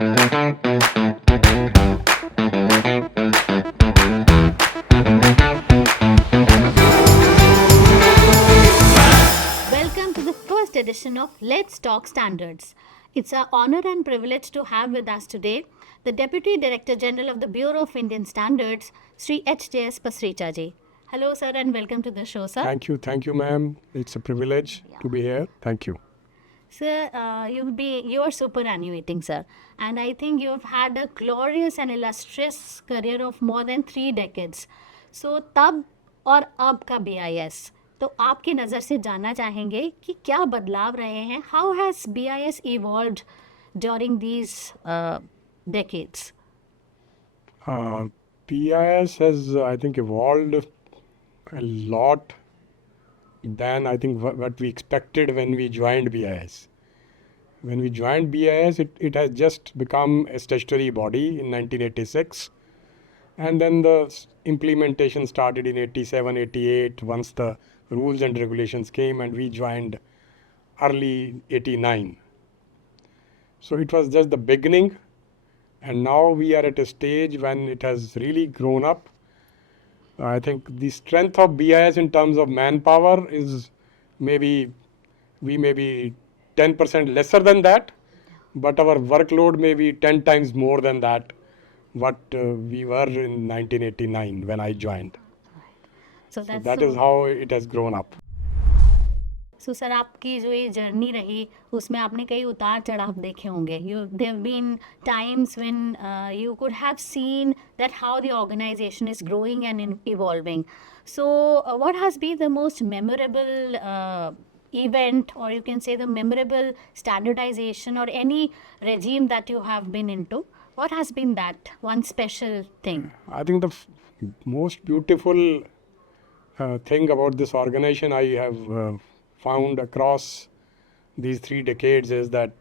Welcome to the first edition of Let's Talk Standards. It's our honor and privilege to have with us today the Deputy Director General of the Bureau of Indian Standards, Mr H.J.S. Pasricha ji. Hello, sir, and welcome to the show, sir. Thank you, ma'am. It's a privilege to be here. Thank you. Sir, you are superannuating, sir, and I think you've had a glorious and illustrious career of more than 3 decades. So, तब और अब का BIS, तो आपकी नज़र से जानना चाहेंगे कि क्या बदलाव रहे हैं? How has BIS evolved during these decades? BIS has, I think, evolved a lot than I think what we expected when we joined BIS. When we joined BIS, it has just become a statutory body in 1986. And then the implementation started in 87, 88, once the rules and regulations came, and we joined early 89. So it was just the beginning, and now we are at a stage when it has really grown up. I think the strength of BIS in terms of manpower is we may be 10% lesser than that, but our workload may be 10 times more than that, what we were in 1989 when I joined. So that is how it has grown up. So sir आपकी जो ये journey रही उसमें आपने कई उतार चढ़ाव देखे होंगे. There have been times when you could have seen that how the organization is growing and evolving. So what has been the most memorable event, or you can say the memorable standardization or any regime that you have been into? What has been that one special thing? I think the most beautiful thing about this organization I have found across these 3 decades is that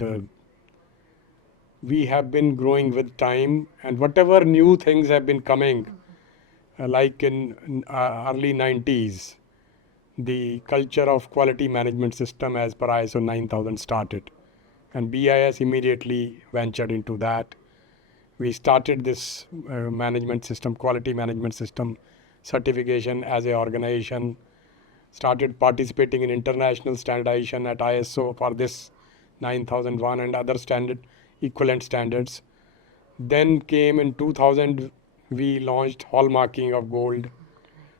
we have been growing with time, and whatever new things have been coming, like in early 90s, the culture of quality management system as per ISO 9000 started, and BIS immediately ventured into that. We started this management system, quality management system certification as an organization, started participating in international standardization at ISO for this 9001 and other equivalent standards. Then came in 2000, we launched hallmarking of gold.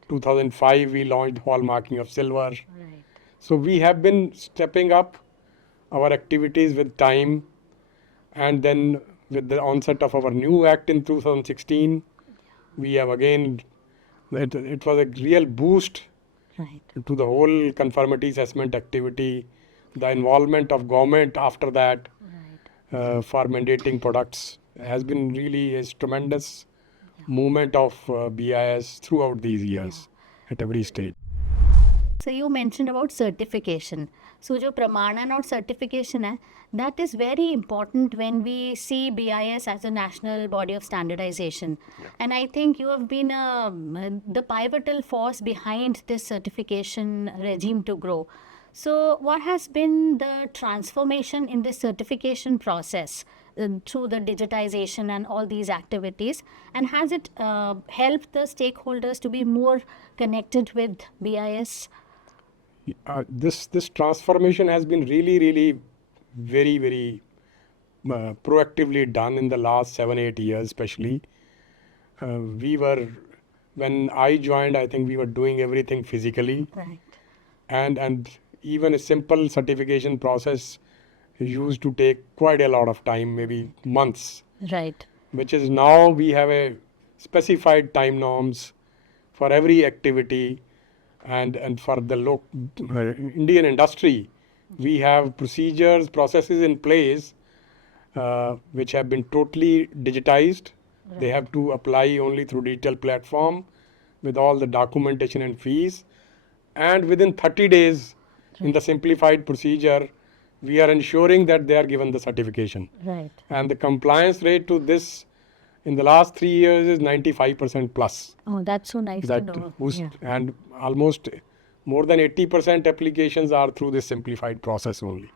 2005, we launched hallmarking of silver. Right. So we have been stepping up our activities with time, and then with the onset of our new act in 2016, we have again, it was a real boost to the whole conformity assessment activity, the involvement of government after that for mandating products has been really a tremendous movement of BIS throughout these years at every stage. So you mentioned about certification. So जो प्रमाणन और certification है, that is very important when we see BIS as a national body of standardization. Yeah. And I think you have been the pivotal force behind this certification regime to grow. So what has been the transformation in this certification process through the digitization and all these activities? And has it helped the stakeholders to be more connected with BIS? This transformation has been really very proactively done in the last 7-8 years especially. When I joined, I think we were doing everything physically. Right. And even a simple certification process used to take quite a lot of time, maybe months. Right. Which is now we have a specified time norms for every activity, and for the Indian industry, we have procedures, processes in place which have been totally digitized. Right. They have to apply only through digital platform with all the documentation and fees. And within 30 days, in the simplified procedure, we are ensuring that they are given the certification. Right. And the compliance rate to this in the last 3 years is 95% plus. Oh, that's so nice to know. And almost more than 80% applications are through this simplified process only.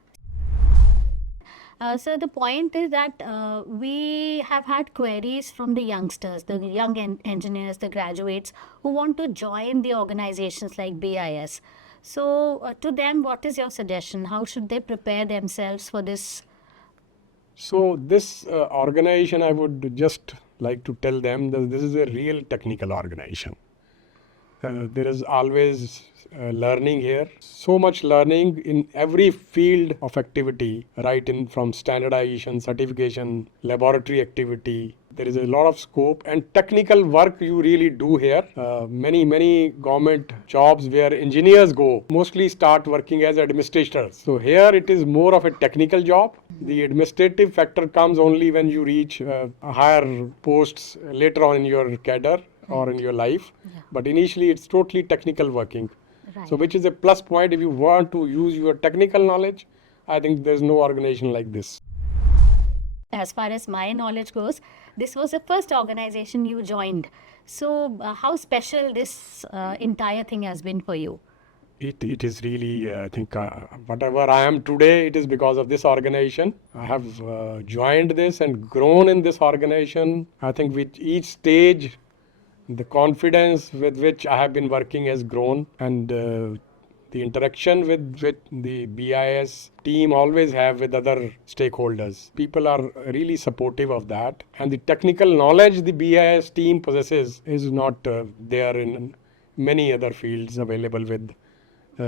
So the point is that we have had queries from the youngsters, the young engineers, the graduates who want to join the organizations like BIS. So to them, what is your suggestion? How should they prepare themselves for this? So this organization, I would just like to tell them that this is a real technical organization. There is always learning here. So much learning in every field of activity, right in from standardization, certification, laboratory activity. There is a lot of scope and technical work you really do here. Many government jobs where engineers go mostly start working as administrators. So here it is more of a technical job. The administrative factor comes only when you reach higher posts later on in your cadre or in your life. Yeah. But initially it's totally technical working. Right. So which is a plus point if you want to use your technical knowledge. I think there's no organization like this. As far as my knowledge goes, this was the first organization you joined. So how special this entire thing has been for you? It is really, I think, whatever I am today, it is because of this organization. I have joined this and grown in this organization. I think with each stage, the confidence with which I have been working has grown, and the interaction with the BIS team always have with other stakeholders. People are really supportive of that, and the technical knowledge the BIS team possesses is not there in many other fields available with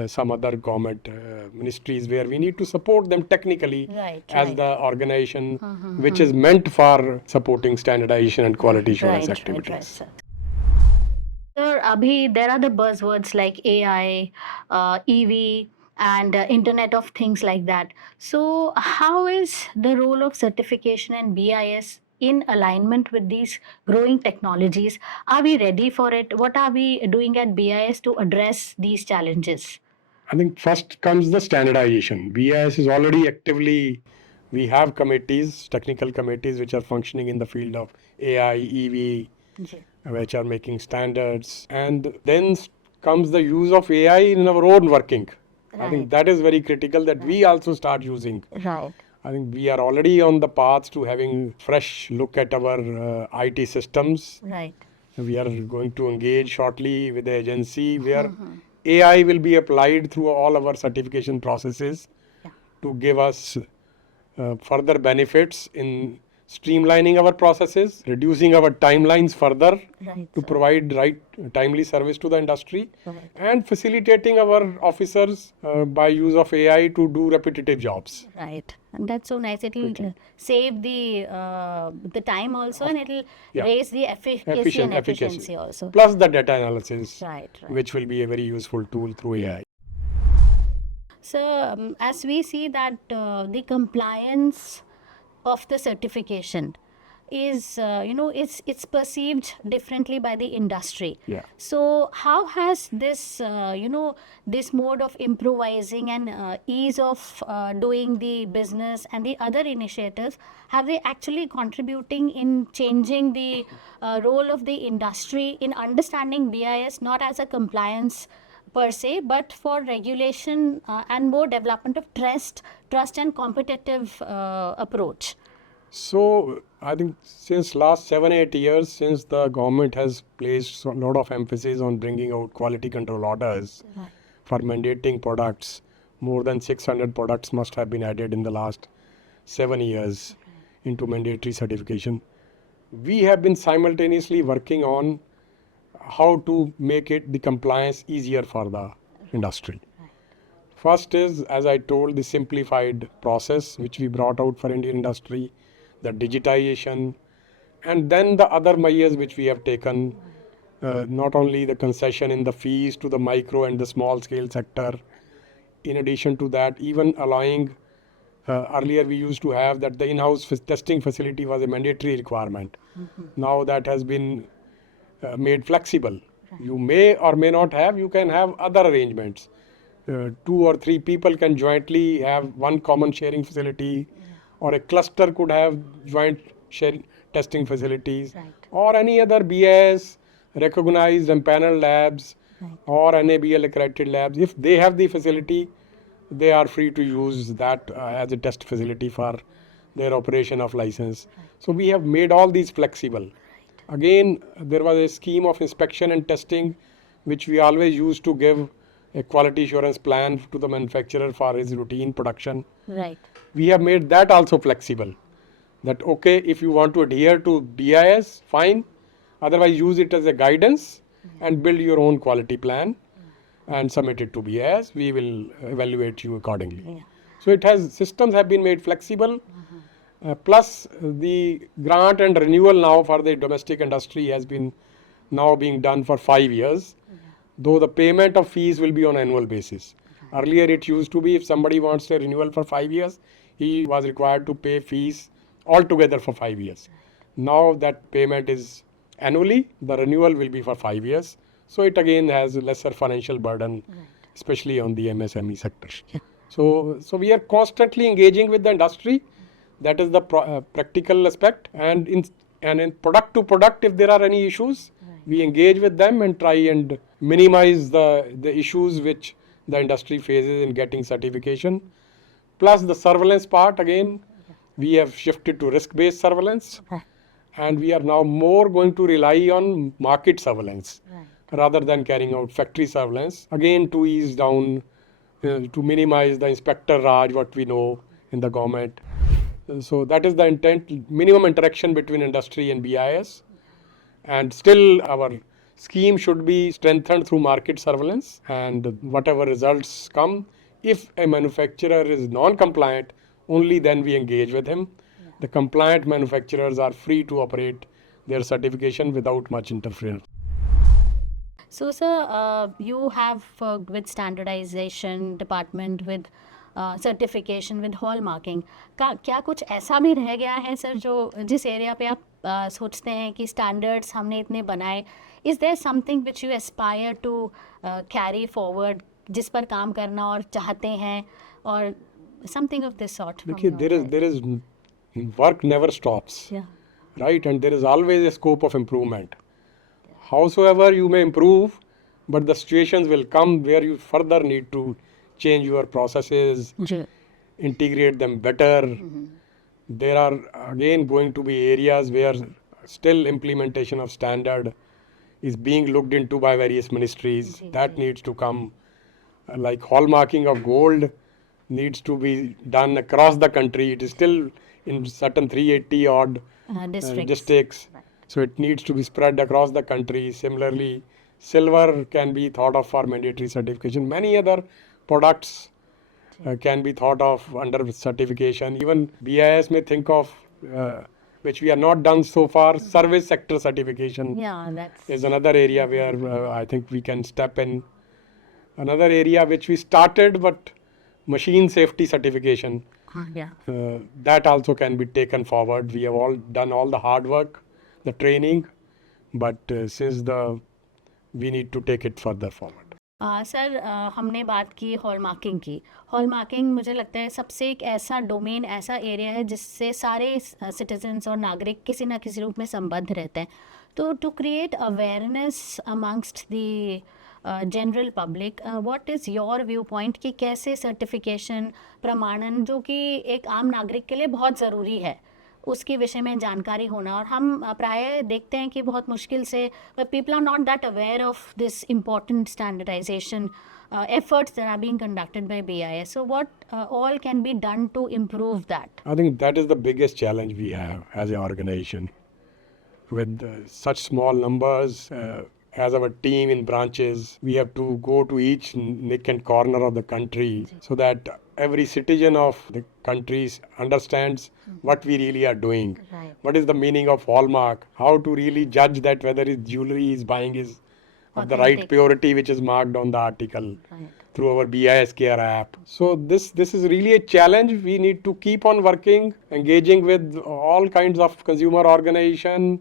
some other government ministries where we need to support them technically Right, as right. the organization which is meant for supporting standardization and quality assurance Right, activities. sir. Sir, Abhi, there are the buzzwords like AI, EV, and Internet of Things like that. So, how is the role of certification and BIS in alignment with these growing technologies? Are we ready for it? What are we doing at BIS to address these challenges? I think first comes the standardization. BIS is already actively, we have committees, technical committees, which are functioning in the field of AI, EV, which are making standards. And then comes the use of AI in our own working. I think that is very critical that we also start using. Right. I think we are already on the path to having fresh look at our IT systems. Right. We are going to engage shortly with the agency where AI will be applied through all our certification processes to give us further benefits in streamlining our processes, reducing our timelines further to provide timely service to the industry, and facilitating our officers by use of AI to do repetitive jobs. Right, and that's so nice. It will save the time also, and it will raise the efficacy and efficiency also. Plus the data analysis, Right. which will be a very useful tool through AI. So, as we see that the compliance of the certification is, it's perceived differently by the industry. Yeah. So, how has this, this mode of improvising and ease of doing the business and the other initiatives, have they actually contributing in changing the role of the industry in understanding BIS not as a compliance per se, but for regulation and more development of trust and competitive approach? So I think since last 7-8 years, since the government has placed a lot of emphasis on bringing out quality control orders for mandating products, more than 600 products must have been added in the last 7 years into mandatory certification. We have been simultaneously working on how to make it the compliance easier for the industry. First is, as I told, the simplified process which we brought out for Indian industry, the digitization, and then the other measures which we have taken, not only the concession in the fees to the micro and the small scale sector. In addition to that, even allowing, earlier we used to have that the in-house testing facility was a mandatory requirement. Now that has been made flexible. You may or may not have, you can have other arrangements. 2 or 3 people can jointly have one common sharing facility, or a cluster could have joint testing facilities, or any other BIS recognized and panel labs or NABL accredited labs. If they have the facility, they are free to use that as a test facility for their operation of license. So we have made all these flexible. Again, there was a scheme of inspection and testing which we always used to give a quality assurance plan to the manufacturer for his routine production. Right. We have made that also flexible. That okay, if you want to adhere to BIS, fine. Otherwise, use it as a guidance and build your own quality plan and submit it to BIS. We will evaluate you accordingly. Yeah. So it has, systems have been made flexible. Plus the grant and renewal now for the domestic industry has been now being done for 5 years. Though the payment of fees will be on annual basis. Earlier it used to be if somebody wants a renewal for 5 years, he was required to pay fees altogether for 5 years. Now that payment is annually, the renewal will be for 5 years. So it again has a lesser financial burden, especially on the MSME sector. So we are constantly engaging with the industry. That is the practical aspect. And in product to product, if there are any issues, we engage with them and try and minimize the issues which the industry faces in getting certification. Plus the surveillance part, again, we have shifted to risk-based surveillance. And we are now more going to rely on market surveillance rather than carrying out factory surveillance. Again, to ease down, to minimize the inspector Raj, what we know in the government. So that is the intent, minimum interaction between industry and BIS. And still our scheme should be strengthened through market surveillance, and whatever results come, if a manufacturer is non-compliant, only then we engage with him. The compliant manufacturers are free to operate their certification without much interference. So, sir, you have with standardization department, with certification, with hallmarking, क्या कुछ ऐसा भी रह गया है sir जो जिस area पे आप सोचते हैं कि स्टैंडर्ड्स हमने इतने बनाए, is there something which you aspire to carry forward, जिस पर काम करना और चाहते हैं, और समथिंग ऑफ दिस सॉर्ट? देखिए, there is work never stops, right? And there is always a scope of improvement. Howsoever you may improve, but the situations will come where you further need to change your processes, integrate them better. There are again going to be areas where still implementation of standard is being looked into by various ministries. That needs to come. Like hallmarking of gold needs to be done across the country. It is still in certain 380 odd districts. So it needs to be spread across the country. Similarly, silver can be thought of for mandatory certification. Many other products can be thought of under certification. Even BIS may think of, which we have not done so far, service sector certification. Is another area where I think we can step in. Another area which we started, but machine safety certification. That also can be taken forward. We have all done all the hard work, the training, but we need to take it further forward. Sir, हमने बात की hallmarking की. Hallmarking मुझे लगता है सबसे एक ऐसा डोमेन, ऐसा एरिया है जिससे सारे सिटीजन्स और नागरिक किसी ना किसी रूप में संबद्ध रहते हैं. तो to create awareness amongst the general public, what is your view point कि कैसे सर्टिफिकेशन, प्रमाणन, जो कि एक आम नागरिक के लिए बहुत ज़रूरी है, उसके विषय में जानकारी होना. और हम प्राय देखते हैं कि बहुत मुश्किल से people are not that aware of this important standardization efforts that are being conducted by BIS. So what all can be done to improve that? I think that is the biggest challenge we have as an organization. With such small numbers, as our team in branches, we have to go to each nick and corner of the country so that every citizen of the country understands what we really are doing. What is the meaning of hallmark? How to really judge that whether his jewelry is buying is of the right purity which is marked on the article through our BIS Care app. So this is really a challenge. We need to keep on working, engaging with all kinds of consumer organization,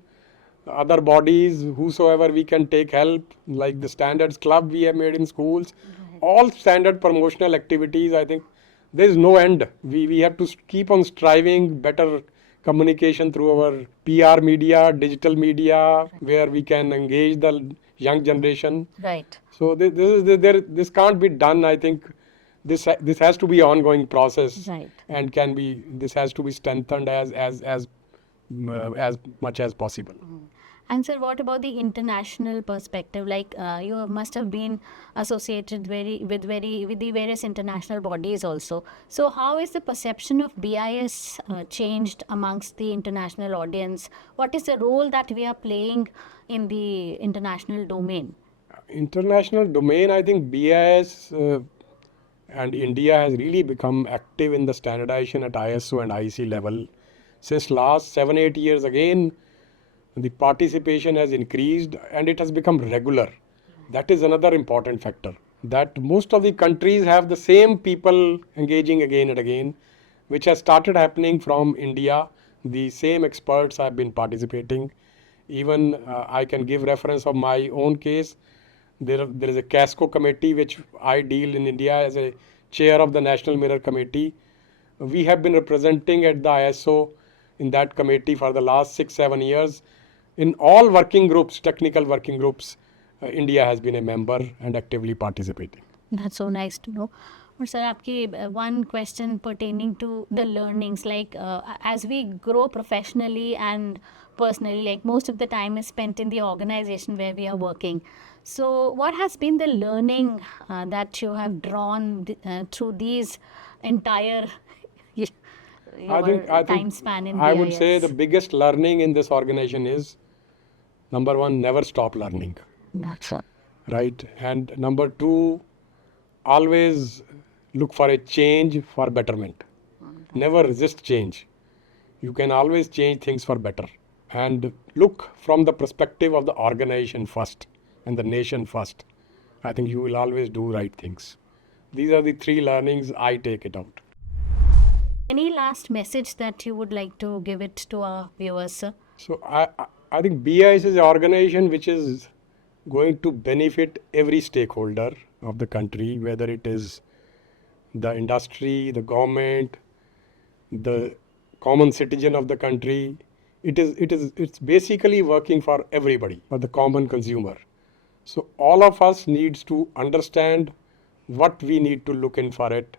other bodies, whosoever we can take help, like the standards club we have made in schools. All standard promotional activities, I think there is no end. We have to keep on striving better communication through our PR media, digital media, where we can engage the young generation. Right. So this can't be done. I think this has to be ongoing process, Right. and this has to be strengthened as much as possible. And sir, what about the international perspective? Like you must have been associated with the various international bodies also. So how is the perception of BIS changed amongst the international audience? What is the role that we are playing in the international domain? International domain, I think BIS and India has really become active in the standardization at ISO and IEC level. Since last 7-8 years again, the participation has increased and it has become regular. That is another important factor. That most of the countries have the same people engaging again and again, which has started happening from India. The same experts have been participating. Even I can give reference of my own case. There is a CASCO committee which I deal in India as a chair of the National Mirror Committee. We have been representing at the ISO in that committee for the last 6-7 years. In all working groups, technical working groups, India has been a member and actively participating. That's so nice to know. और sir आपकी one question pertaining to the learnings, like as we grow professionally and personally, like most of the time is spent in the organization where we are working. So what has been the learning that you have drawn through these entire time span in BIS? I would say the biggest learning in this organization is, number one, never stop learning. That's all. Right? And number two, always look for a change for betterment. Never resist change. You can always change things for better. And look from the perspective of the organization first and the nation first. I think you will always do right things. These are the 3 learnings I take it out. Any last message that you would like to give it to our viewers, sir? So I think BIS is an organization which is going to benefit every stakeholder of the country, whether it is the industry, the government, the common citizen of the country. It's basically working for everybody, for the common consumer. So all of us needs to understand what we need to look in for it.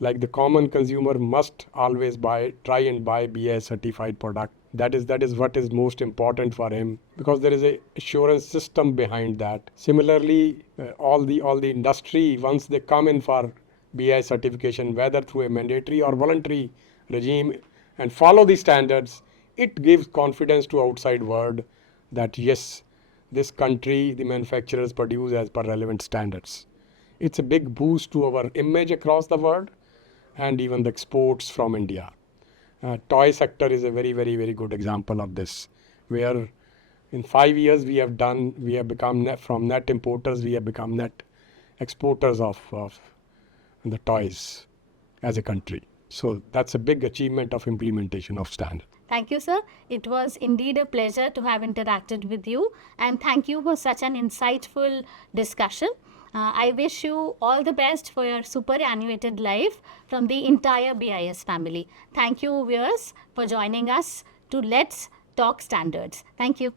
Like the common consumer must always try and buy BIS certified product. That is what is most important for him, because there is a assurance system behind that. Similarly, all the industry, once they come in for BIS certification, whether through a mandatory or voluntary regime, and follow the standards, it gives confidence to outside world that yes, this country, the manufacturers produce as per relevant standards. It's a big boost to our image across the world and even the exports from India. Toy sector is a very, very, very good example of this, where in 5 years we have become from net importers, we have become net exporters of the toys as a country. So that's a big achievement of implementation of standard. Thank you, sir. It was indeed a pleasure to have interacted with you, and thank you for such an insightful discussion. I wish you all the best for your superannuated life from the entire BIS family. Thank you, viewers, for joining us to Let's Talk Standards. Thank you.